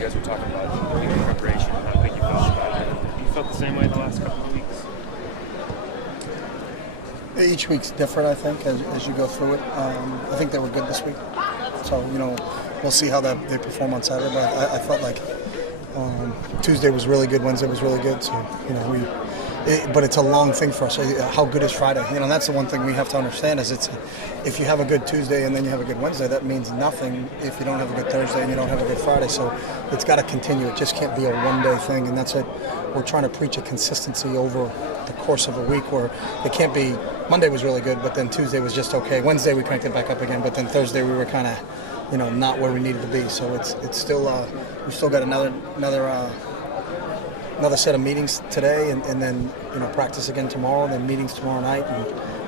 you guys were talking about the week of preparation and how good you felt about it. You felt the same way the last couple of weeks? Each week's different, I think, as you go through it. I think they were good this week. So, we'll see how they perform on Saturday. But I felt like Tuesday was really good, Wednesday was really good. So, but it's a long thing for us. How good is Friday? That's the one thing we have to understand is if you have a good Tuesday and then you have a good Wednesday, that means nothing if you don't have a good Thursday and you don't have a good Friday. So it's got to continue. It just can't be a one-day thing. And that's what we're trying to preach, a consistency over the course of a week where it can't be Monday was really good, but then Tuesday was just okay. Wednesday we cranked it back up again, but then Thursday we were kind of, not where we needed to be. So it's still, we've still got another set of meetings today, and then practice again tomorrow, then meetings tomorrow night,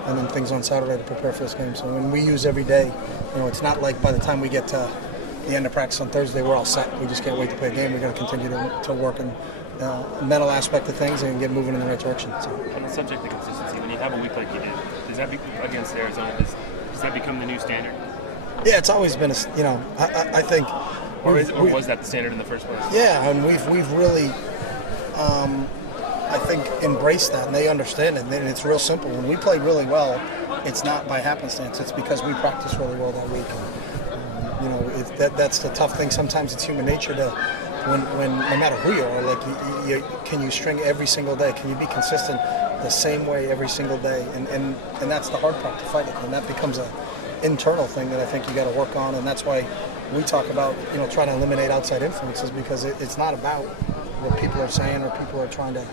and then things on Saturday to prepare for this game. So when we use every day, it's not like by the time we get to the end of practice on Thursday we're all set. We just can't wait to play a game. We're going to continue to work on mental aspect of things and get moving in the right direction. So. On the subject of consistency, when you have a week like you did, does that against Arizona, does that become the new standard? Yeah, it's always been I think. Or was that the standard in the first place? Yeah, and we've really. I think embrace that, and they understand it. And it's real simple. When we play really well, it's not by happenstance. It's because we practice really well that week. And, that's the tough thing. Sometimes it's human nature to, when no matter who you are, like can you string every single day? Can you be consistent the same way every single day? And that's the hard part to fight it. And that becomes an internal thing that I think you got to work on. And that's why we talk about trying to eliminate outside influences, because it's not about what people are saying or people are trying to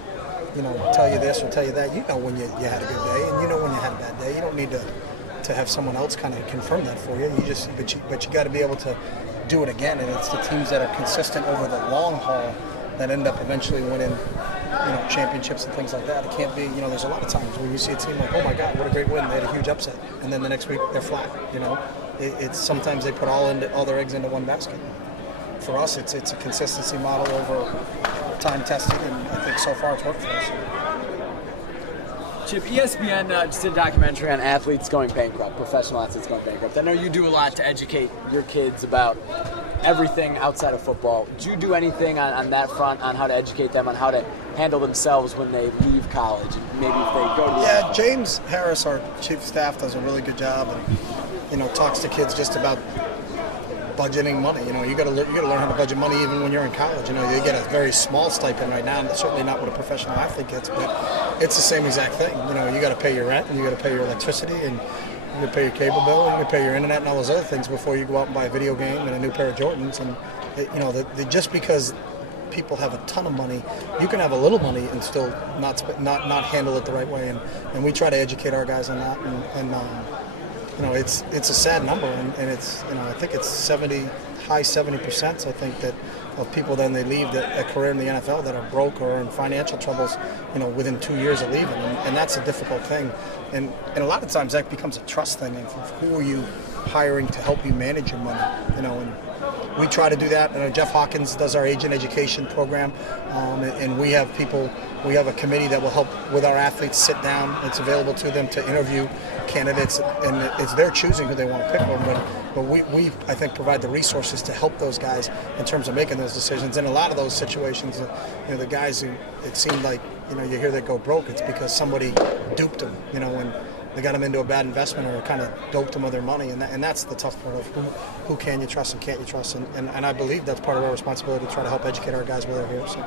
tell you this or tell you that. When you had a good day, and when you had a bad day. You don't need to have someone else kind of confirm that for you. But you got to be able to do it again. And it's the teams that are consistent over the long haul that end up eventually winning championships and things like that. It can't be, there's a lot of times where you see a team like, oh my God, what a great win, they had a huge upset, and then the next week they're flat. It's sometimes they put all their eggs into one basket. For us, it's a consistency model over time testing, and I think so far it's worked for us. Chip, ESPN just did a documentary on athletes going bankrupt, professional athletes going bankrupt. I know you do a lot to educate your kids about everything outside of football. Do you do anything on that front, on how to educate them on how to handle themselves when they leave college, and maybe if they go to the NFL? James Harris, our chief of staff, does a really good job, and talks to kids just about budgeting money. You got to learn how to budget money even when you're in college. You get a very small stipend right now, and it's certainly not what a professional athlete gets, but it's the same exact thing. You got to pay your rent, and you got to pay your electricity, and you got to pay your cable bill, and you got to pay your internet and all those other things before you go out and buy a video game and a new pair of Jordans. And just because people have a ton of money, you can have a little money and still not handle it the right way. And we try to educate our guys on that. It's a sad number, and it's I think it's high 70%. I think that of people then they leave a career in the NFL that are broke or in financial troubles, within 2 years of leaving, and that's a difficult thing. And a lot of times that becomes a trust thing. And who are you hiring to help you manage your money? And we try to do that. Jeff Hawkins does our agent education program, and we have a committee that will help with our athletes sit down. It's available to them to interview candidates, and it's their choosing who they want to pick from. But we I think provide the resources to help those guys in terms of making those decisions. In a lot of those situations, the guys who it seemed like you hear they go broke, it's because somebody duped them. When they got them into a bad investment or kind of doped them of their money, and that's the tough part of who can you trust and can't you trust, and I believe that's part of our responsibility to try to help educate our guys while they're here. So.